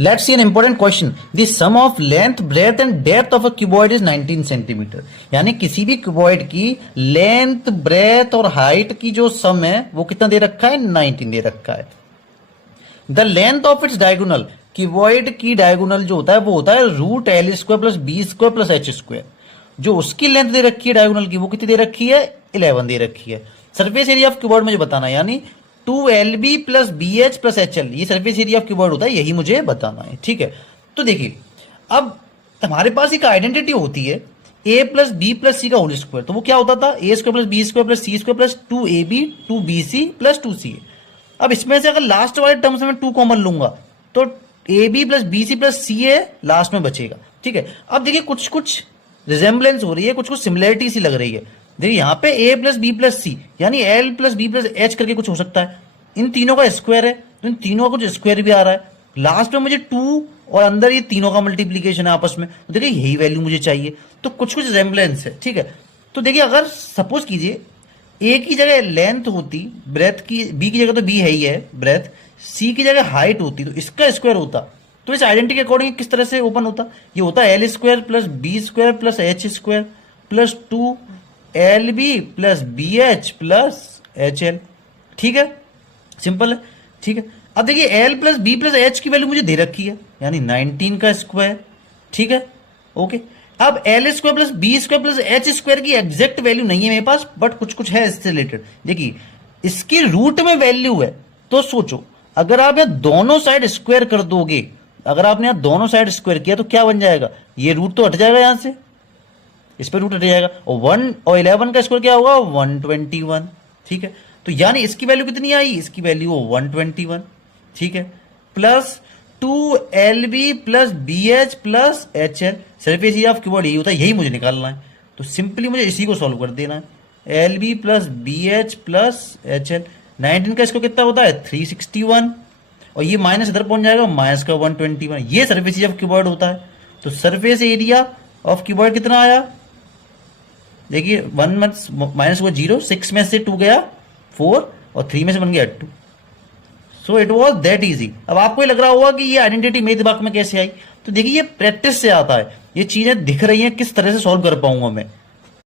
Let's see an important question. The sum of length, breadth and depth of a cuboid is 19 centimetre. यानी किसी भी cuboid की length, breath और height की जो सम है वो कितना दे रखा है? 19 दे रखा है. The length of its diagonal, cuboid की डायगोनल जो होता है वो होता है root L square plus B square plus H square. जो उसकी लेंथ दे रखी है डायगोनल की वो कितनी दे रखी है? 11 दे रखी है. सरफेस एरिया ऑफ क्यूबॉइड मुझे बताना है, यानी 2LB plus BH plus HL, ये सरफेस एरिया ऑफ क्यूबॉइड होता है, यही मुझे बताना है. ठीक है, तो देखिए अब हमारे पास एक आइडेंटिटी होती है a plus B plus C का होल स्क्वायर. तो वो क्या होता था? A square plus B square plus C square plus 2AB 2BC plus 2CA. अब इसमें से अगर लास्ट वाले टर्म्स में 2 कॉमन लूंगा तो AB plus BC plus CA last में बचेगा. ठीक है, अब देखिए कुछ कुछ रिजेंबलेंस हो रही है, कुछ कुछ सिमिलरिटी सी लग रही है. देखिए यहाँ पे a plus B plus C यानी l plus B plus H करके कुछ हो सकता है. इन तीनों का स्क्वायर है तो इन तीनों का कुछ स्क्वायर भी आ रहा है. लास्ट में मुझे 2 और अंदर ये तीनों का मल्टीप्लीकेशन है आपस में, तो देखिए यही वैल्यू मुझे चाहिए. तो कुछ कुछ रिजेंबलेंस है. ठीक है, तो देखिए अगर सपोज कीजिए a की जगह लेंथ होती, ब्रेथ की, b की जगह तो b है ही है ब्रेथ, c की जगह हाइट होती, तो इसका स्क्वायर होता. तो इस आइडेंटिटी के अकॉर्डिंग किस तरह से ओपन होता? ये होता L square plus B square plus H square plus 2LB plus BH plus HL. ठीक है, सिंपल है. ठीक है, अब देखिए L plus B plus H की वैल्यू मुझे दे रखी है, यानी 19 का स्क्वायर. ठीक है, ओके. अब L square plus B square plus H square की एग्जैक्ट वैल्यू नहीं है मेरे पास, बट कुछ कुछ है इससे रिलेटेड. देखिए इसकी रूट में वैल्यू है, तो सोचो अगर आप यहां दोनों साइड स्क्वायर कर दोगे, अगर आपने यहां दोनों साइड स्क्वायर किया तो क्या बन जाएगा? ये रूट तो हट जाएगा यहां से, इस पर रूट हट जाएगा, और 1 और 11 का स्क्वायर क्या होगा? 121. ठीक है, तो यानी इसकी वैल्यू कितनी आई? इसकी वैल्यू 121. ठीक है, plus 2LB plus BH plus HL. Surface area of cuboid यही होता है, यही मुझे निकालना है. तो सिंपली मुझे इसी को सॉल्व कर देना है. LB plus BH plus HL. 19 का स्क्वायर कितना होता है? 361, और ये माइनस इधर पहुंच जाएगा, माइनस का 121. ये सरफेस एरिया ऑफ क्यूबॉइड होता है. तो सरफेस एरिया ऑफ क्यूबॉइड कितना आया? देखिए 1 माइनस हुआ 0, 6 में से 2 गया 4 और 3 में से बन गया 2. So it was that easy. अब आपको ये लग रहा होगा कि ये आइडेंटिटी मेरे दिमाग में कैसे आई? तो देखिए ये प्रैक्टिस से आता है, ये चीजें दिख रही हैं, किस तरह से सॉल्व कर पाऊंगा मैं.